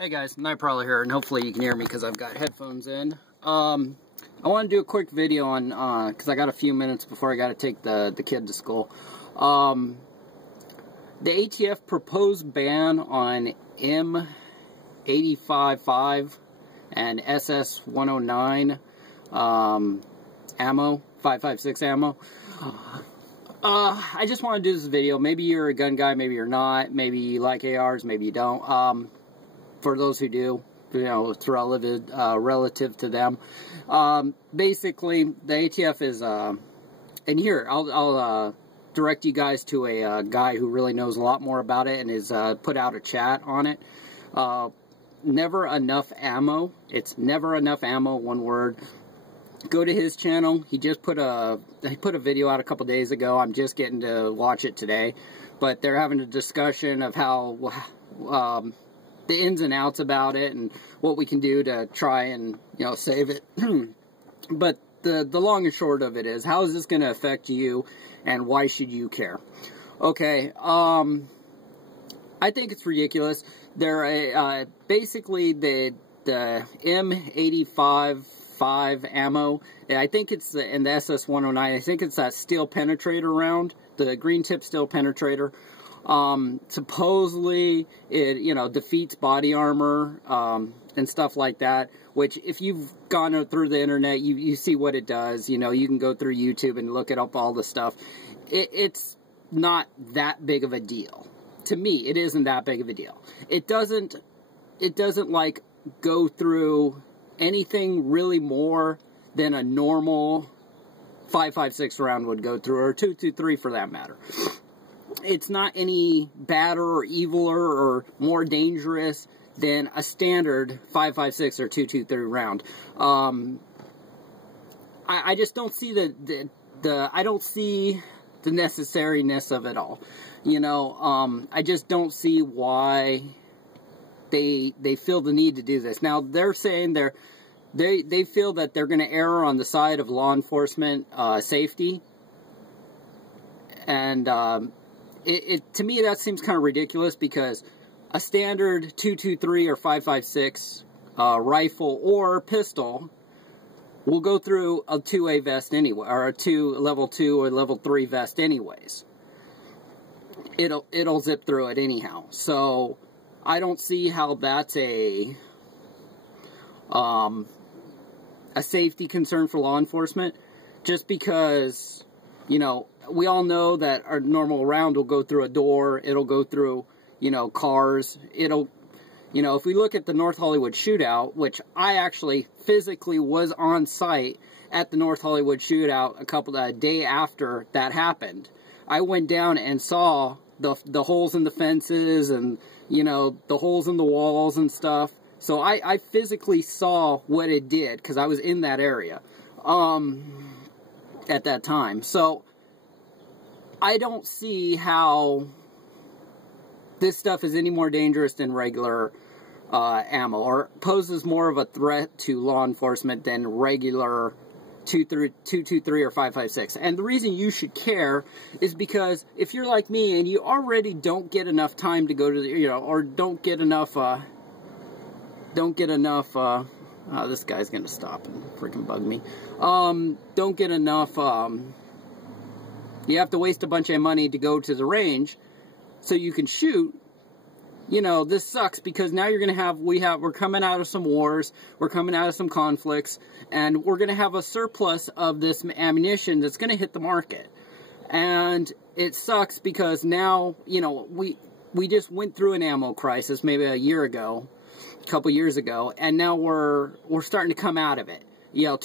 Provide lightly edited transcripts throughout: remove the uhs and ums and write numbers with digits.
Hey guys, Nightprowler here, and hopefully you can hear me because I've got headphones in. I want to do a quick video on, because I got a few minutes before I got to take the kid to school. The ATF proposed ban on M85.5 and SS109 ammo, 5.56 ammo. I just want to do this video. Maybe you're a gun guy, maybe you're not. Maybe you like ARs, maybe you don't. For those who do, you know, it's relative to them. Basically, the ATF is, and here, I'll direct you guys to a guy who really knows a lot more about it and has put out a chat on it. Never Enough Ammo. It's Never Enough Ammo, one word. Go to his channel. He just put a video out a couple days ago. I'm just getting to watch it today, but they're having a discussion of how the ins and outs about it and what we can do to try and, you know, save it. But the long and short of it is, how is this going to affect you and why should you care? Okay, I think it's ridiculous. They're basically the M85.5 ammo. I think it's in the SS109. I think it's that steel penetrator round, the green tip steel penetrator. Supposedly it, you know, defeats body armor, and stuff like that, which if you've gone through the internet, you see what it does. You know, you can go through YouTube and look it up, all the stuff. It's not that big of a deal. To me, it isn't that big of a deal. It doesn't like go through anything really more than a normal 5.56 round would go through, or 2.23 for that matter. It's not any badder or eviler or more dangerous than a standard 5.56 or 2.23 round. I just don't see I don't see the necessariness of it all. You know, I just don't see why they feel the need to do this. Now they're saying they feel that they're going to err on the side of law enforcement safety, and to me, that seems kind of ridiculous, because a standard 2.23 or 5.56 rifle or pistol will go through a 2A vest anyway, or a level 2 or level 3 vest anyways. It'll zip through it anyhow. So I don't see how that's a safety concern for law enforcement, just because, you know, we all know that our normal round will go through a door, it'll go through, you know, cars, it'll, you know, if we look at the North Hollywood shootout, which I actually physically was on site at the North Hollywood shootout a day after that happened. I went down and saw the holes in the fences and, you know, the holes in the walls and stuff. So I physically saw what it did, because I was in that area at that time. So I don't see how this stuff is any more dangerous than regular ammo, or poses more of a threat to law enforcement than regular 2.23 or 5.56. And the reason you should care is because if you're like me and you already don't get enough time to go to the, you know, or don't get enough, oh, this guy's gonna stop and freaking bug me. Don't get enough, you have to waste a bunch of money to go to the range so you can shoot. You know, this sucks, because now you're going to have, we're coming out of some wars, we're coming out of some conflicts, and we're going to have a surplus of this ammunition that's going to hit the market. And it sucks because now, you know, we just went through an ammo crisis maybe a couple years ago, and now we're starting to come out of it. You know,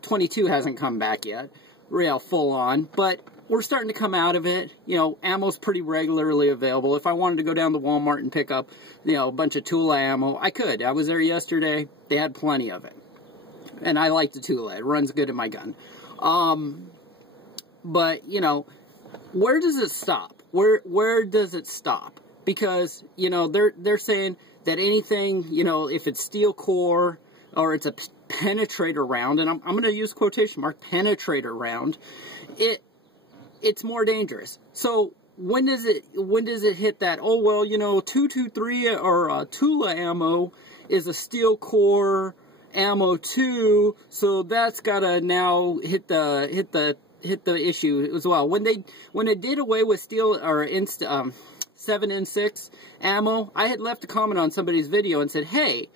22 hasn't come back yet, real full on, but we're starting to come out of it. You know, ammo's pretty regularly available. If I wanted to go down to Walmart and pick up, you know, a bunch of Tula ammo, I could. I was there yesterday. They had plenty of it. And I like the Tula. It runs good in my gun. But, you know, where does it stop? Where does it stop? Because, you know, they're saying that anything, you know, if it's steel core or it's a penetrator round, and I'm going to use quotation mark, penetrator round, it's more dangerous. So when does it hit that? Oh, well, you know, 223 or Tula ammo is a steel core ammo too, so that's gotta now hit the issue as well. When they did away with steel or 7N6 ammo, I had left a comment on somebody's video and said, hey,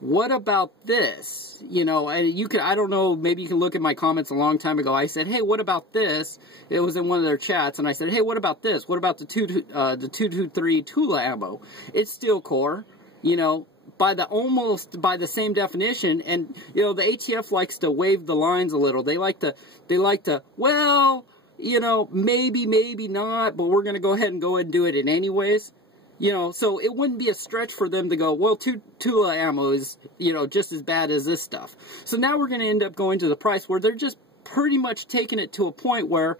what about this? You know, and you could, I don't know, maybe you can look at my comments a long time ago. I said, hey, what about this? It was in one of their chats, and I said, hey, what about this? What about the 223 Tula ammo? It's steel core, you know, almost by the same definition. And you know, the ATF likes to wave the lines a little. They like to, well, you know, maybe not, but we're going to go ahead and do it in anyways. You know, so it wouldn't be a stretch for them to go, well, Tula ammo is, you know, just as bad as this stuff. So now we're going to end up going to the price where they're just pretty much taking it to a point where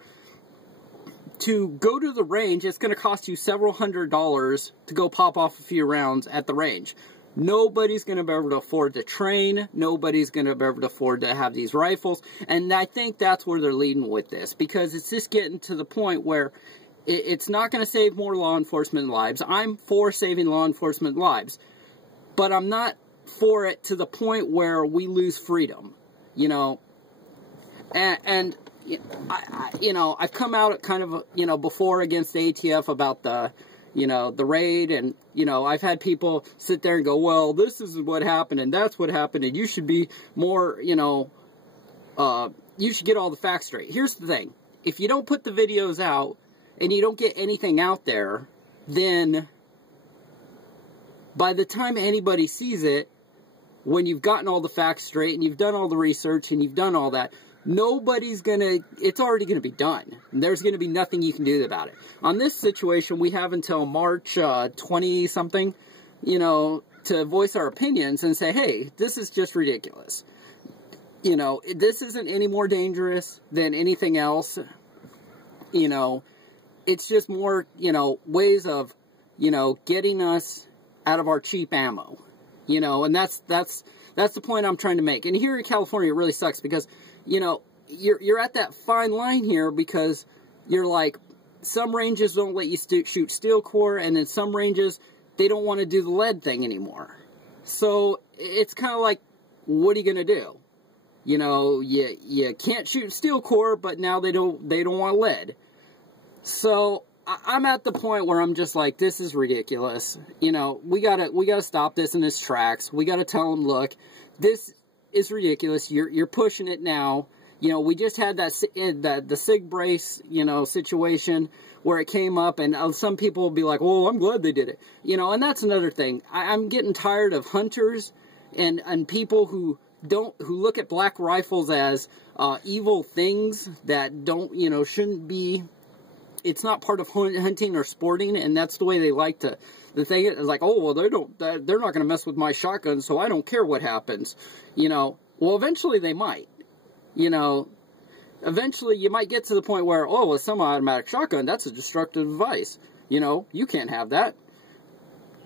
to go to the range, it's going to cost you several $100s to go pop off a few rounds at the range. Nobody's going to be able to afford to train. Nobody's going to be able to afford to have these rifles. And I think that's where they're leading with this, because it's just getting to the point where it's not going to save more law enforcement lives. I'm for saving law enforcement lives, but I'm not for it to the point where we lose freedom, you know. And you know, I've come out kind of, you know, before against the ATF about the, you know, the raid, and, you know, I've had people sit there and go, well, this is what happened, and that's what happened, and you should be more, you know, you should get all the facts straight. Here's the thing. If you don't put the videos out, and you don't get anything out there, then by the time anybody sees it, when you've gotten all the facts straight, and you've done all the research, and you've done all that, it's already gonna be done. And there's gonna be nothing you can do about it. On this situation, we have until March 20-something, you know, to voice our opinions and say, hey, this is just ridiculous. You know, this isn't any more dangerous than anything else. You know, it's just more, you know, ways of, you know, getting us out of our cheap ammo. You know, and that's the point I'm trying to make. And here in California, it really sucks because, you know, you're at that fine line here, because you're like, some ranges don't let you shoot steel core, and in some ranges, they don't want to do the lead thing anymore. So it's kind of like, what are you going to do? You know, you can't shoot steel core, but now they don't want lead. So I'm at the point where I'm just like, this is ridiculous. You know, we gotta stop this in its tracks. We gotta tell them, look, this is ridiculous. You're pushing it now. You know, we just had the SIG brace, you know, situation where it came up, and some people will be like, well, I'm glad they did it. You know, and that's another thing. I'm getting tired of hunters and people who look at black rifles as evil things that don't, you know, shouldn't be. It's not part of hunting or sporting, and that's the way they like to. The thing is like, oh, well, they're not going to mess with my shotgun, so I don't care what happens. You know, well, eventually they might. You know, eventually you might get to the point where, oh, a semi-automatic shotgun, that's a destructive device. You know, you can't have that.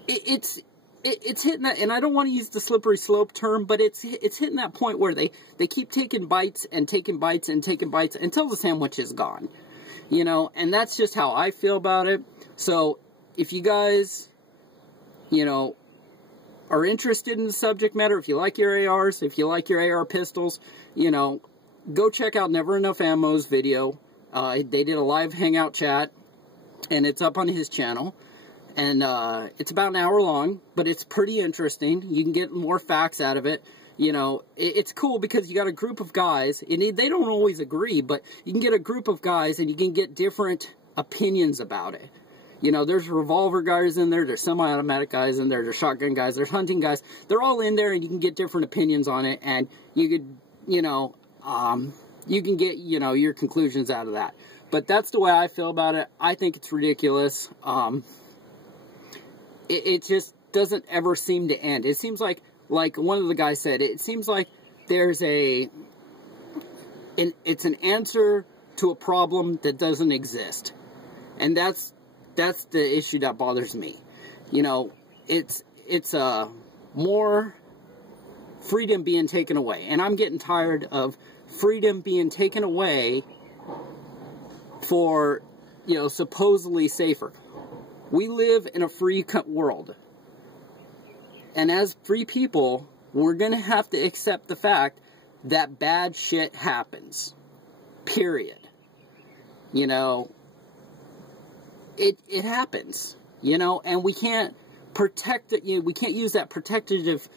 It's hitting that, and I don't want to use the slippery slope term, but it's hitting that point where they keep taking bites and taking bites and taking bites until the sandwich is gone. You know, and that's just how I feel about it. So, if you guys, you know, are interested in the subject matter, if you like your ARs, if you like your AR pistols, you know, go check out Never Enough Ammo's video. They did a live hangout chat, and it's up on his channel. And it's about an hour long, but it's pretty interesting. You can get more facts out of it. You know, it's cool because you got a group of guys, and they don't always agree, but you can get a group of guys and you can get different opinions about it. You know, there's revolver guys in there, there's semi-automatic guys in there, there's shotgun guys, there's hunting guys. They're all in there, and you can get different opinions on it, and you could, you know, you can get, you know, your conclusions out of that. But that's the way I feel about it. I think it's ridiculous. It just doesn't ever seem to end. It seems like one of the guys said, it seems like there's it's an answer to a problem that doesn't exist. And that's the issue that bothers me. You know, it's more freedom being taken away. And I'm getting tired of freedom being taken away for supposedly safer. We live in a free world. And as free people, we're going to have to accept the fact that bad shit happens. Period. It happens. And we can't protect it. We can't use that protective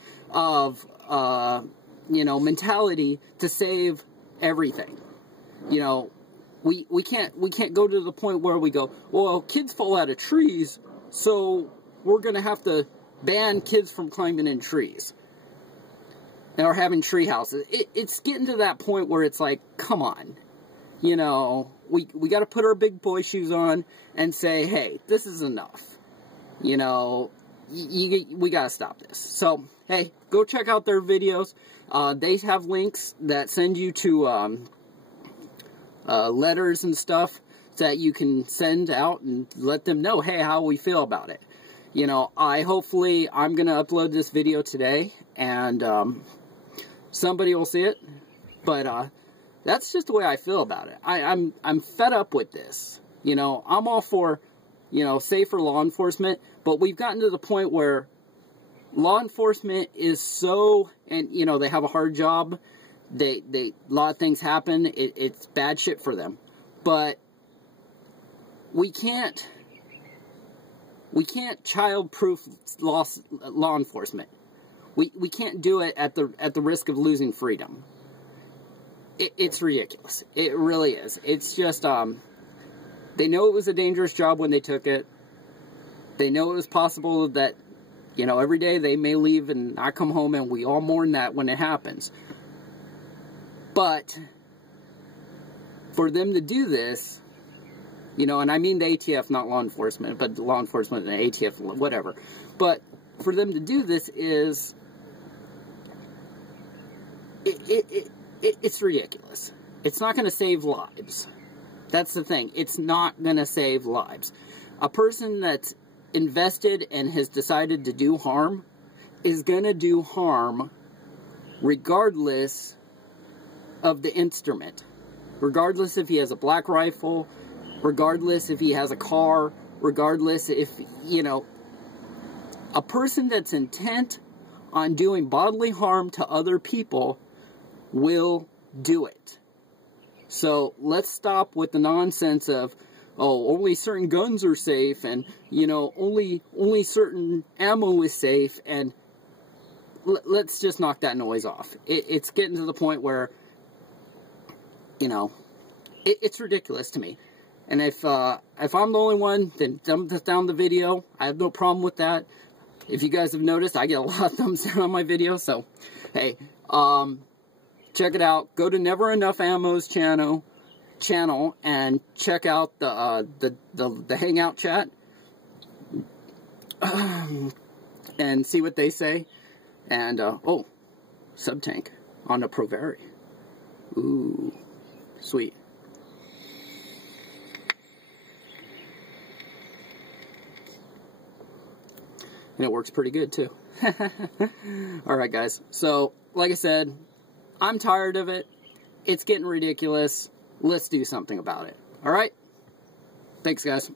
mentality to save everything. We can't go to the point where we go, well, kids fall out of trees, so we're going to have to ban kids from climbing in trees or having tree houses. It's getting to that point where it's like, come on. We got to put our big boy shoes on and say, hey, this is enough. We got to stop this. So, hey, go check out their videos. They have links that send you to letters and stuff that you can send out and let them know, hey, how we feel about it. Hopefully I'm going to upload this video today and somebody will see it. But that's just the way I feel about it. I'm fed up with this. I'm all for, safer law enforcement, but we've gotten to the point where law enforcement is so, and they have a hard job. A lot of things happen. It's bad shit for them, but we can't child-proof law enforcement. We can't do it at the risk of losing freedom. It's ridiculous. It really is. It's just they know it was a dangerous job when they took it. They know it was possible that every day they may leave and not come home, and we all mourn that when it happens. But for them to do this, and I mean the ATF, not law enforcement, but law enforcement and the ATF, whatever. But for them to do this is, it's ridiculous. It's not going to save lives. That's the thing. It's not going to save lives. A person that's invested and has decided to do harm is going to do harm regardless of the instrument. Regardless if he has a black rifle, regardless if he has a car, regardless if, a person that's intent on doing bodily harm to other people will do it. So let's stop with the nonsense of, oh, only certain guns are safe, and, only certain ammo is safe, and let's just knock that noise off. It's getting to the point where, it's ridiculous to me. And if I'm the only one, then thumbs down the video. I have no problem with that. If you guys have noticed, I get a lot of thumbs down on my videos, so, hey, check it out. Go to Never Enough Ammo's channel and check out the Hangout chat and see what they say. And oh, sub-tank on the Provari. Ooh, sweet. And it works pretty good too. Alright guys, so like I said, I'm tired of it. It's getting ridiculous. Let's do something about it. Alright? Thanks guys.